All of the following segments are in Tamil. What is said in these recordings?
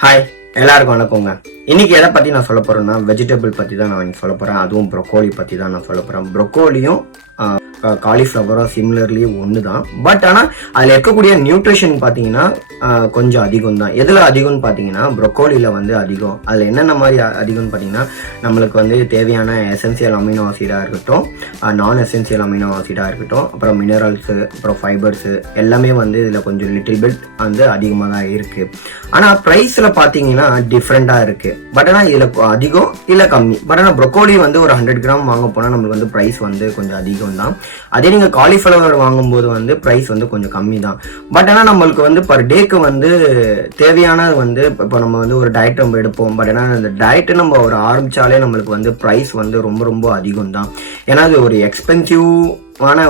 ஹாய், எல்லாருக்கும் வணக்கங்க. இன்னைக்கு எதை பற்றி நான் சொல்ல போகிறேன்னா வெஜிடபிள் பற்றி தான் நான் இன்னைக்கு சொல்ல போகிறேன். அதுவும் ப்ரொக்கோலி பற்றி தான் நான் சொல்ல போகிறேன். ப்ரொக்கோலியும் காலிஃப்ளவரும் சிமிலர்லி ஒன்று தான். பட் ஆனால் அதில் இருக்கக்கூடிய நியூட்ரிஷன் பார்த்தீங்கன்னா கொஞ்சம் அதிகம் தான். எதில் அதிகம்னு பார்த்தீங்கன்னா ப்ரொக்கோலியில் வந்து அதிகம். அதில் என்னென்ன மாதிரி அதிகம்னு பார்த்தீங்கன்னா நம்மளுக்கு வந்து தேவையான எசென்சியல் அமினோ ஆசிடாக இருக்கட்டும், நான் எசென்சியல் அமினோ ஆசிடாக இருக்கட்டும், அப்புறம் மினரல்ஸு, அப்புறம் ஃபைபர்ஸு எல்லாமே வந்து இதில் கொஞ்சம் லிட்டில் பிட் வந்து அதிகமாக தான் இருக்குது. ஆனால் ப்ரைஸில் பார்த்தீங்கன்னா டிஃப்ரெண்ட்டாக இருக்குது. பட் ஆனால் இதில் அதிகம் இல்லை கம்மி. பட் ஆனால் ப்ரொக்கோலி வந்து ஒரு 100 கிராம் வாங்க போனால் நம்மளுக்கு வந்து ப்ரைஸ் வந்து கொஞ்சம் அதிகம் தான். அதே நீங்கள் காலிஃப்ளவர் வாங்கும்போது வந்து ப்ரைஸ் வந்து கொஞ்சம் கம்மி தான். பட் ஆனால் நம்மளுக்கு வந்து பர் டேக்கு வந்து தேவையானது வந்து இப்போ நம்ம வந்து ஒரு டயட் நம்ம எடுப்போம். பட் ஆனால் அந்த டயட்டு நம்ம ஒரு ஆரம்பித்தாலே நம்மளுக்கு வந்து ப்ரைஸ் வந்து ரொம்ப ரொம்ப அதிகம் தான். ஏன்னா அது ஒரு எக்ஸ்பென்சிவ்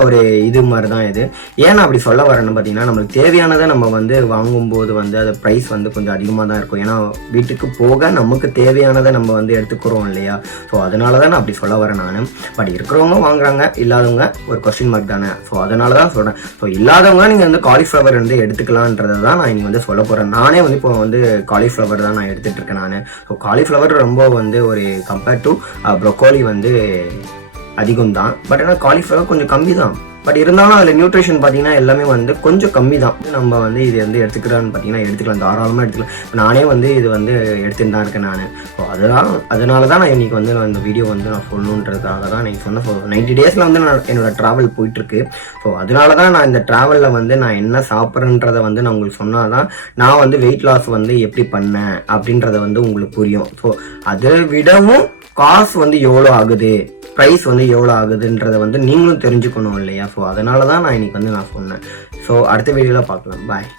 ஒரு இது மாதிரி தான் இது. ஏன்னா அப்படி சொல்ல வரேன்னு பார்த்தீங்கன்னா நம்மளுக்கு தேவையானதை நம்ம வந்து வாங்கும்போது வந்து அது ப்ரைஸ் வந்து கொஞ்சம் அதிகமாக தான் இருக்கும். ஏன்னா வீட்டுக்கு போக நமக்கு தேவையானதை நம்ம வந்து எடுத்துக்கிறோம் இல்லையா? ஸோ அதனால தான் நான் அப்படி சொல்ல வரேன் நான். பட் இருக்கிறவங்க வாங்குறாங்க, இல்லாதவங்க ஒரு கொஸ்டின் மார்க் தானே. ஸோ அதனால தான் சொல்கிறேன். ஸோ இல்லாதவங்க நீங்கள் வந்து காலிஃப்ளவர் வந்து எடுத்துக்கலான்றதை தான் நான் இங்கே வந்து சொல்ல போகிறேன். நானே வந்து இப்போ வந்து காலிஃப்ளவர் தான் நான் எடுத்துகிட்டு இருக்கேன் நான். ஸோ காலிஃப்ளவர் ரொம்ப வந்து ஒரு கம்பேர்ட் டு ப்ரொக்கோலி வந்து அதிகம் தான். பட் ஆனால் காலிஃப்ளவர் கொஞ்சம் கம்மி தான். பட் இருந்தாலும் அதில் நியூட்ரிஷன் பார்த்தீங்கன்னா எல்லாமே வந்து கொஞ்சம் கம்மி தான். நம்ம வந்து இது வந்து எடுத்துக்கிறான்னு பார்த்தீங்கன்னா எடுத்துக்கலாம், தாராளமாக எடுத்துக்கலாம். நானே வந்து இது வந்து எடுத்துட்டு தான் இருக்கேன் நான். ஸோ அதனால தான் நான் இன்றைக்கி வந்து நான் இந்த வீடியோ வந்து நான் சொல்லணுன்றதுக்காக தான் நீங்கள் சொன்ன 90 டேஸில் வந்து நான் என்னோடய ட்ராவல் போயிட்டுருக்கு. ஸோ அதனால தான் நான் இந்த ட்ராவலில் வந்து நான் என்ன சாப்பிட்றேன்றதை வந்து நான் உங்களுக்கு சொன்னால் தான் நான் வந்து வெயிட் லாஸ் வந்து எப்படி பண்ணேன் அப்படின்றத வந்து உங்களுக்கு புரியும். ஸோ அதை விடவும் காசு வந்து எவ்வளோ ஆகுது, ப்ரைஸ் வந்து எவ்வளோ ஆகுதுன்றதை வந்து நீங்களும் தெரிஞ்சுக்கணும் இல்லையா? ஸோ அதனால தான் நான் இன்னைக்கு வந்து நான் சொன்னேன். ஸோ அடுத்த வீடியோவில் பார்க்கலாம். பாய்.